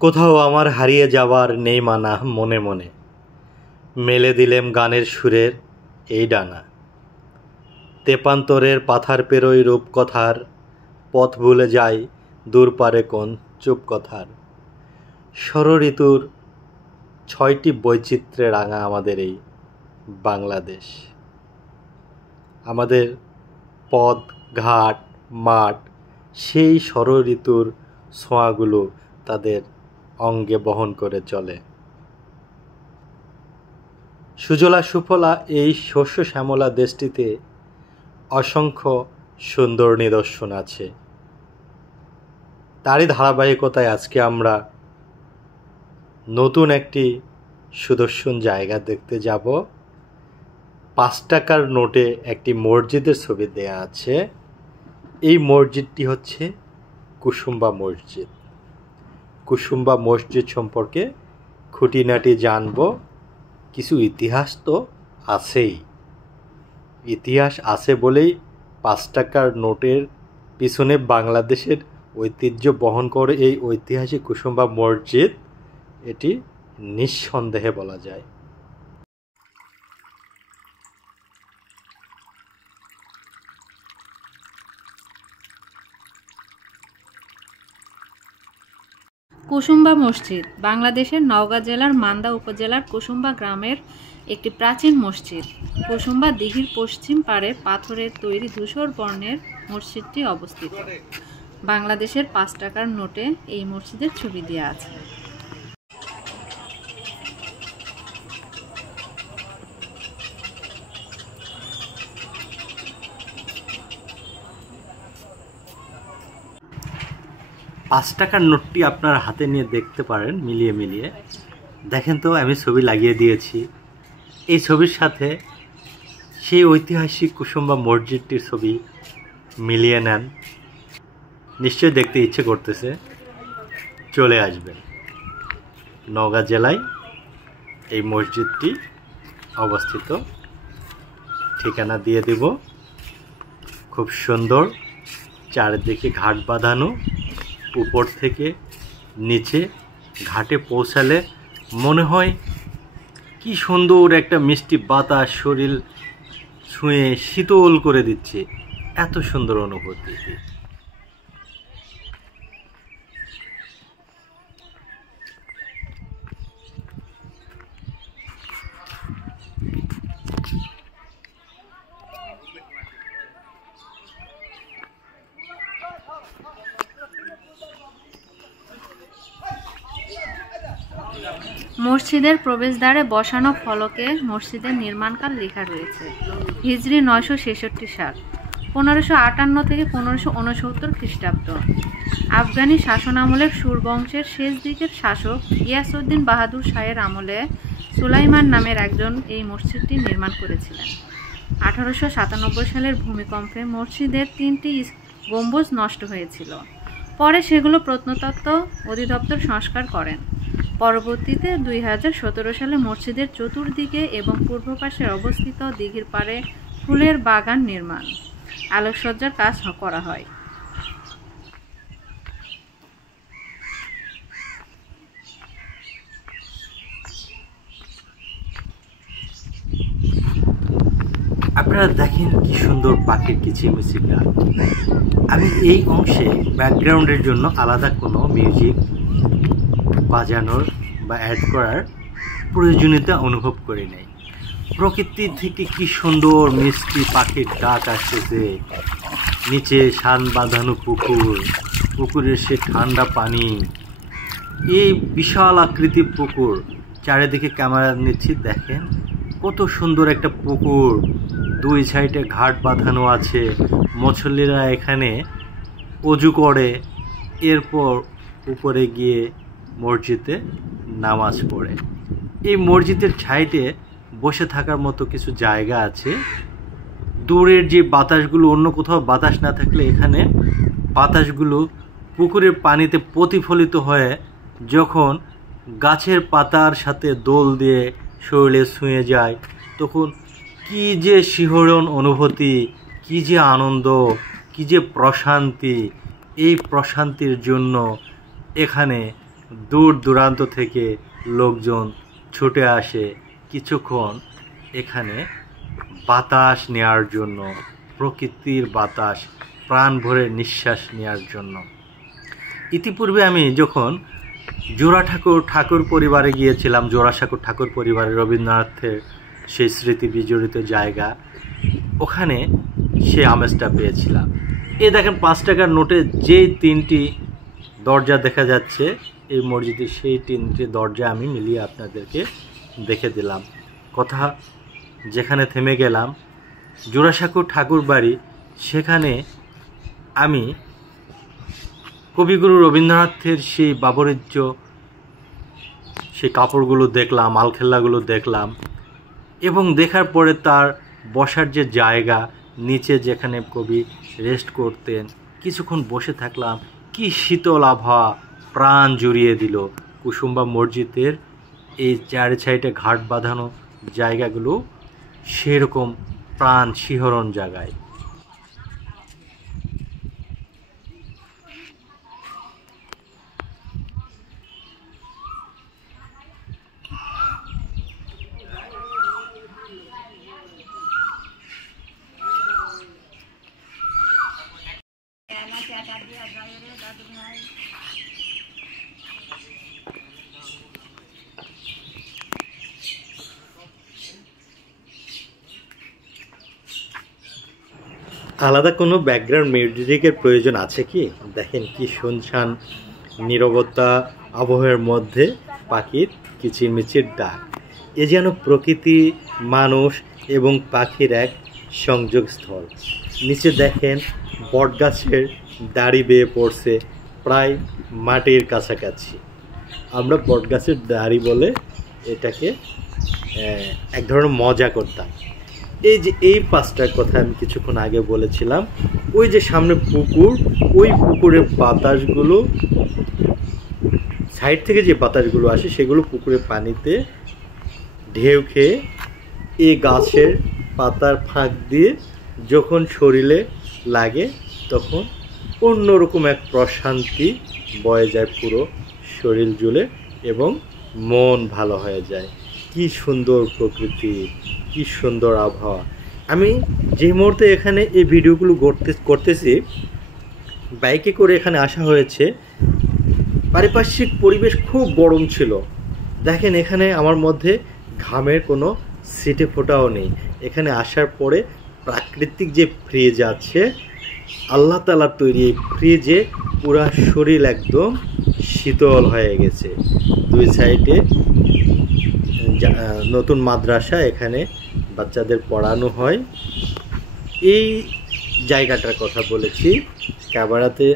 কোথাও আমার হারিয়ে যাবার নেই মানা, মনে মনে মেলে দিলেম গানের সুরের এই ডানা। তেপান্তরের পাথার পেরোই রূপকথার, পথ ভুলে যাই দূর পারে কোন চুপ কথার। ষড়ঋতুর ৬টি বৈচিত্র্যে রাঙা আমাদের এই বাংলাদেশ। আমাদের পথ ঘাট মাঠ সেই ষড়ঋতুর ছোঁয়াগুলো তাদের অঙ্গে বহন করে চলে। সুজলা সুফলা এই শস্য শ্যামলা দেশটিতে অসংখ্য সুন্দর নিদর্শন আছে। তারই ধারাবাহিকতায় আজকে আমরা নতুন একটি সুদর্শন জায়গা দেখতে যাব। ৫ টাকার নোটে একটি মসজিদের ছবি দেয়া আছে। এই মসজিদটি হচ্ছে কুসুম্বা মসজিদ। কুসুম্বা মসজিদ সম্পর্কে খুঁটিনাটি জানব। কিছু ইতিহাস তো আছেই, ইতিহাস আছে বলেই ৫ টাকার নোটের পিছনে বাংলাদেশের ঐতিহ্য বহন করে এই ঐতিহাসিক কুসুম্বা মসজিদ, এটি নিঃসন্দেহে বলা যায়। কুসুম্বা মসজিদ বাংলাদেশের নওগাঁ জেলার মান্দা উপজেলার কুসুম্বা গ্রামের একটি প্রাচীন মসজিদ। কুসুম্বা দিঘির পশ্চিম পাড়ে পাথরের তৈরি ধূসর বর্ণের মসজিদটি অবস্থিত। বাংলাদেশের ৫ টাকার নোটে এই মসজিদের ছবি দেওয়া আছে। পাঁচ টাকার নোটটি আপনার হাতে নিয়ে দেখতে পারেন, মিলিয়ে মিলিয়ে দেখেন তো। আমি ছবি লাগিয়ে দিয়েছি। এই ছবির সাথে সেই ঐতিহাসিক কুসুম্বা মসজিদটির ছবি মিলিয়ে নেন, নিশ্চয়ই দেখতে ইচ্ছে করতেছে। চলে আসবেন। নওগাঁ জেলায় এই মসজিদটি অবস্থিত। ঠিকানা দিয়ে দেব। খুব সুন্দর, চারিদিকে ঘাট বাঁধানো। উপর থেকে নিচে ঘাটে পৌঁছালে মনে হয় কি সুন্দর একটা মিষ্টি বাতাস শরীর ছুঁয়ে শীতল করে দিচ্ছে, এত সুন্দর অনুভূতি। মসজিদের প্রবেশদ্বারে বসানো ফলকে মসজিদের নির্মাণকাল লেখা রয়েছে। হিজরি ৯৬৬ সাল, ১৫৫৮ থেকে ১৫৬৯ খ্রিস্টাব্দ। আফগানি শাসনামলের সুর বংশের শেষ দিকের শাসক গিয়াসউদ্দিন বাহাদুর শাহের আমলে সুলাইমান নামের একজন এই মসজিদটি নির্মাণ করেছিলেন। ১৮৯৭ সালের ভূমিকম্পে মসজিদের ৩টি গম্বুজ নষ্ট হয়েছিল। পরে সেগুলো প্রত্নতত্ত্ব অধিদপ্তর সংস্কার করেন। পরবর্তীতে ২০১৭ সালে মসজিদের চতুর্দিকে এবং পূর্ব পাশে অবস্থিত দিঘির পাড়ে ফুলের বাগান নির্মাণ, আলোকসজ্জার কাজ করা হয়। আপনারা দেখেন কি সুন্দর পাখির কিচিরমিচির গান। আমি এই অংশে ব্যাকগ্রাউন্ডের জন্য আলাদা কোনো মিউজিক বাজানোর বা অ্যাড করার প্রয়োজনীয়তা অনুভব করি নাই। প্রকৃতির থেকে কি সুন্দর মিষ্টি পাখির ডাক আসতেছে। নিচে শান বাঁধানো পুকুর, পুকুরের সে ঠান্ডা পানি, এই বিশাল আকৃতির পুকুর। চারিদিকে ক্যামেরা নিচ্ছি, দেখেন কত সুন্দর একটা পুকুর। দুই সাইডে ঘাট বাঁধানো আছে। মৎস্যলীরা এখানে অজু করে, এরপর উপরে গিয়ে মসজিদে নামাজ পড়ে। এই মসজিদের সাইডে বসে থাকার মতো কিছু জায়গা আছে। দূরের যে বাতাসগুলো, অন্য কোথাও বাতাস না থাকলে এখানে বাতাসগুলো পুকুরের পানিতে প্রতিফলিত হয়ে যখন গাছের পাতার সাথে দোল দিয়ে শরীরে ছুঁয়ে যায়, তখন কি যে শিহরণ অনুভূতি, কি যে আনন্দ, কি যে প্রশান্তি। এই প্রশান্তির জন্য এখানে দূর দূরান্ত থেকে লোকজন ছুটে আসে কিছুক্ষণ এখানে বাতাস নেওয়ার জন্য, প্রকৃতির বাতাস প্রাণ ভরে নিঃশ্বাস নেওয়ার জন্য। ইতিপূর্বে আমি যখন ঠাকুর পরিবারে গিয়েছিলাম, জোড়াসাঁকোর ঠাকুর পরিবারে রবীন্দ্রনাথের সেই স্মৃতি বিজড়িত জায়গা, ওখানে সে আমেজটা পেয়েছিলাম। এই দেখেন 5 টাকার নোটে যে 3টি দরজা দেখা যাচ্ছে এই মসজিদের, সেই 3টি দরজা আমি মিলিয়ে আপনাদেরকে দেখে দিলাম। কথা যেখানে থেমে গেলাম, জোড়াসাঁকো ঠাকুর বাড়ি, সেখানে আমি কবিগুরু রবীন্দ্রনাথের সেই বাবরিজ্য সেই কাপড়গুলো দেখলাম, আলখেল্লাগুলো দেখলাম, এবং দেখার পরে তার বসার যে জায়গা, নিচে যেখানে কবি রেস্ট করতেন, কিছুক্ষণ বসে থাকলাম। কি শীতল আবহাওয়া প্রাণ জুড়িয়ে দিল। কুসুম্বা মসজিদের এই চারি সাইডে ঘাট বাঁধানো জায়গাগুলো সেরকম প্রাণ শিহরণ জায়গায়। আলাদা কোনো ব্যাকগ্রাউন্ড মিউজিকের প্রয়োজন আছে কি? দেখেন কি শুনশান নীরবতা, আবহাওয়ার মধ্যে পাখির কিচিরমিচির ডাক। এ যেন প্রকৃতি, মানুষ এবং পাখির এক সংযোগস্থল। নিচে দেখেন বটগাছের দাড়ি বেয়ে পড়ছে প্রায় মাটির কাছাকাছি। আমরা বটগাছের দাড়ি বলে এটাকে এক ধরনের মজা করতাম। এই যে এই 5টার কথা আমি কিছুক্ষণ আগে বলেছিলাম, ওই যে সামনে পুকুর, ওই পুকুরের বাতাসগুলো, সাইড থেকে যে বাতাসগুলো আসে সেগুলো পুকুরের পানিতে ঢেউ খেয়ে এই গাছের পাতার ফাঁক দিয়ে যখন শরীরে লাগে তখন অন্যরকম এক প্রশান্তি বয়ে যায় পুরো শরীর জুড়ে এবং মন ভালো হয়ে যায়। কি সুন্দর প্রকৃতি, কি সুন্দর আবহাওয়া। আমি যে মুহূর্তে এখানে এই ভিডিওগুলো করতেছি, বাইকে করে এখানে আসা হয়েছে। পারিপার্শ্বিক পরিবেশ খুব গরম ছিল। দেখেন এখানে আমার মধ্যে ঘামের কোনো ছিটে ফোঁটাও নেই। এখানে আসার পরে প্রাকৃতিক যে ফ্রিজ আছে, আল্লাহ তাআলার তৈরি এই ফ্রিজে পুরা শরীর একদম শীতল হয়ে গেছে। 2 সাইডে নতুন মাদ্রাসা, এখানে বাচ্চাদের পড়ানো হয়। এই জায়গাটার কথা বলেছি, ক্যামেরাতে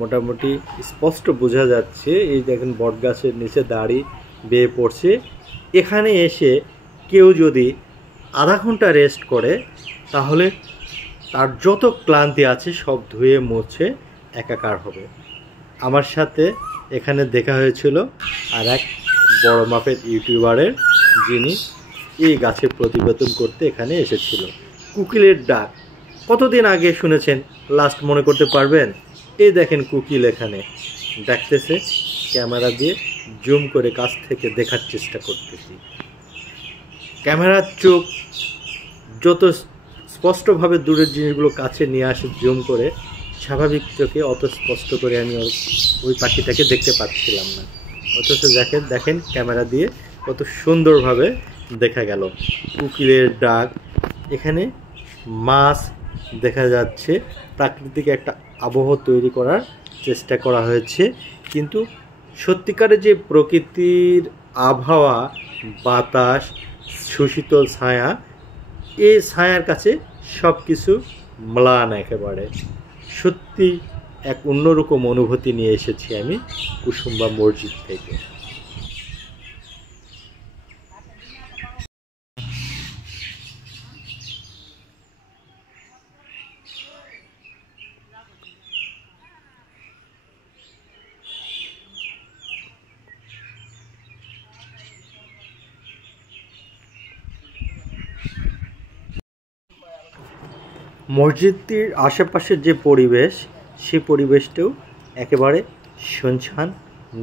মোটামুটি স্পষ্ট বোঝা যাচ্ছে। এই দেখেন বটগাছের নিচে দাড়ি বেয়ে পড়ছে। এখানে এসে কেউ যদি আধা ঘন্টা রেস্ট করে তাহলে তার যত ক্লান্তি আছে সব ধুয়ে মুছে একাকার হবে। আমার সাথে এখানে দেখা হয়েছিল আর এক বড় মাপের ইউটিউবারের, যিনি এই গাছের প্রতিবেদন করতে এখানে এসেছিল। কোকিলের ডাক কতদিন আগে শুনেছেন লাস্ট মনে করতে পারবেন? এই দেখেন কোকিল এখানে ডাকতেছে। ক্যামেরা দিয়ে জুম করে কাছ থেকে দেখার চেষ্টা করতেছি। ক্যামেরার চোখ যত স্পষ্টভাবে দূরের জিনিসগুলো কাছে নিয়ে আসে জুম করে, স্বাভাবিক চোখে অত স্পষ্ট করে আমি ওই পাখিটাকে দেখতে পাচ্ছিলাম না। অথচ দেখেন ক্যামেরা দিয়ে কত সুন্দরভাবে দেখা গেল কোকিলের ডাক। এখানে মাছ দেখা যাচ্ছে। প্রাকৃতিক একটা আবহাওয়া তৈরি করার চেষ্টা করা হয়েছে, কিন্তু সত্যিকারের যে প্রকৃতির আবহাওয়া, বাতাস, সুশীতল ছায়া, এই ছায়ার কাছে সব কিছু ম্লান একেবারে। সত্যি এক অন্যরকম অনুভূতি নিয়ে এসেছি আমি কুসুম্বা মসজিদ থেকে। মসজিদটির আশেপাশের যে পরিবেশ, সেই পরিবেশটাও একেবারে শুনশান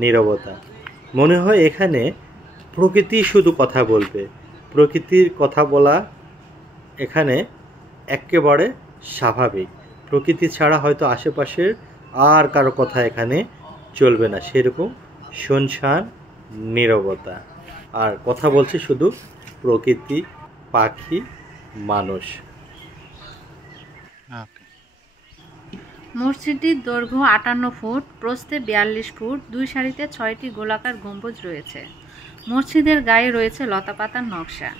নীরবতা। মনে হয় এখানে প্রকৃতি শুধু কথা বলবে। প্রকৃতির কথা বলা এখানে একেবারে স্বাভাবিক। প্রকৃতি ছাড়া হয়তো আশেপাশের আর কারো কথা এখানে চলবে না, সেরকম শুনশান নীরবতা। আর কথা বলছে শুধু প্রকৃতি, পাখি, মানুষ। মসজিদটির দৈর্ঘ্য 58 ফুট, প্রস্থে 42 ফুট, 2 সারিতে 6টি গোলাকার গম্বুজ রয়েছে। মসজিদের গায়ে রয়েছে লতাপাতার নকশা।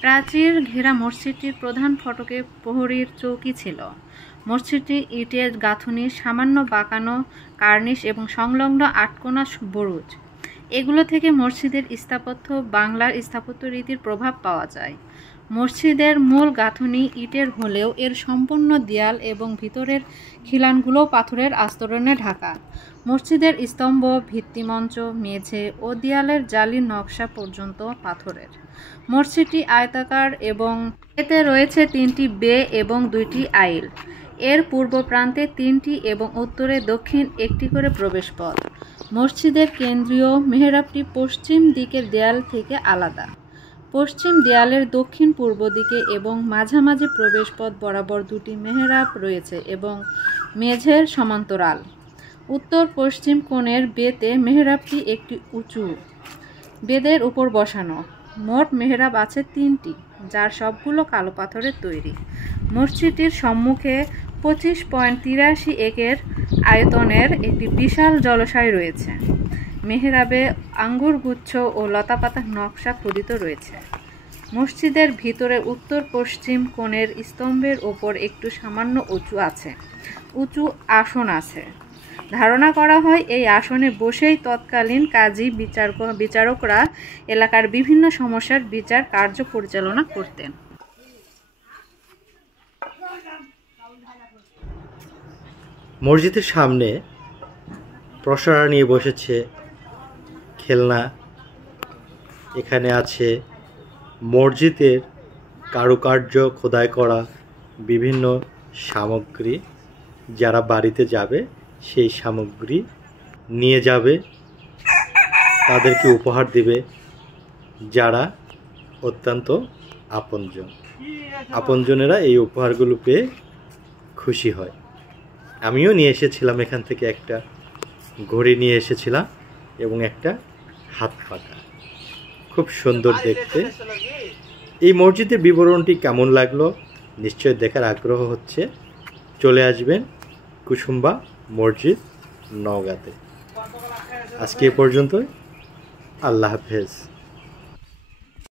প্রাচীর ঘেরা মসজিদটির প্রধান ফটকে প্রহরীর চৌকি ছিল। মসজিদটি ইটের গাঁথুনি, সামান্য বাঁকানো কার্নিশ এবং সংলগ্ন আটকোনা বুরুজ, এগুলো থেকে মসজিদের স্থাপত্য বাংলার স্থাপত্য রীতির প্রভাব পাওয়া যায়। মসজিদের মূল গাঁথুনি ইটের হলেও এর সম্পূর্ণ দেয়াল এবং ভিতরের খিলানগুলো পাথরের আস্তরণে ঢাকা। মসজিদের স্তম্ভ, ভিত্তিমঞ্চ, মেঝে ও দেয়ালের জালি নকশা পর্যন্ত পাথরের। মসজিদটি আয়তাকার এবং এতে রয়েছে 3টি বে এবং 2টি আইল। এর পূর্ব প্রান্তে 3টি এবং উত্তরে দক্ষিণ 1টি করে প্রবেশপথ। মসজিদের কেন্দ্রীয় মেহরাবটি পশ্চিম দিকের দেয়াল থেকে আলাদা। পশ্চিম দেয়ালের দক্ষিণ পূর্ব দিকে এবং মাঝামাঝি প্রবেশপথ বরাবর 2টি মেহরাব রয়েছে এবং মেঝের সমান্তরাল। উত্তর পশ্চিম কোণের বেতে মেহরাবটি একটি উঁচু বেদের উপর বসানো। মোট মেহরাব আছে 3টি, যার সবগুলো কালো পাথরের তৈরি। মসজিদটির সম্মুখে 25.83 একর আয়তনের একটি বিশাল জলাশয় রয়েছে। মেহরাবে আঙ্গুরগুচ্ছ ও লতাপাতার নকশা খোদিত রয়েছে। মসজিদের ভিতরে উত্তর পশ্চিম কোণের স্তম্ভের ওপর একটু সামান্য উঁচু আসন আছে। ধারণা করা হয় এই আসনে বসেই তৎকালীন কাজী বিচারকরা এলাকার বিভিন্ন সমস্যার বিচার কার্য পরিচালনা করতেন। মসজিদের সামনে প্রসারা নিয়ে বসেছে খেলনা। এখানে আছে মসজিদের কারুকার্য খোদাই করা বিভিন্ন সামগ্রী। যারা বাড়িতে যাবে সেই সামগ্রী নিয়ে যাবে, তাদেরকে উপহার দেবে যারা অত্যন্ত আপনজনেরা এই উপহারগুলো পেয়ে খুশি হয়। আমিও নিয়ে এসেছিলাম এখান থেকে একটা ঘড়ি নিয়ে এসেছিলাম এবং একটা হাত পাখা, খুব সুন্দর দেখতে। এই মসজিদের বিবরণটি কেমন লাগলো নিশ্চয় দেখার আগ্রহ হচ্ছে। চলে আসবেন কুসুম্বা মসজিদ, নওগাঁতে। আজকে এ পর্যন্তই। আল্লাহ হাফেজ।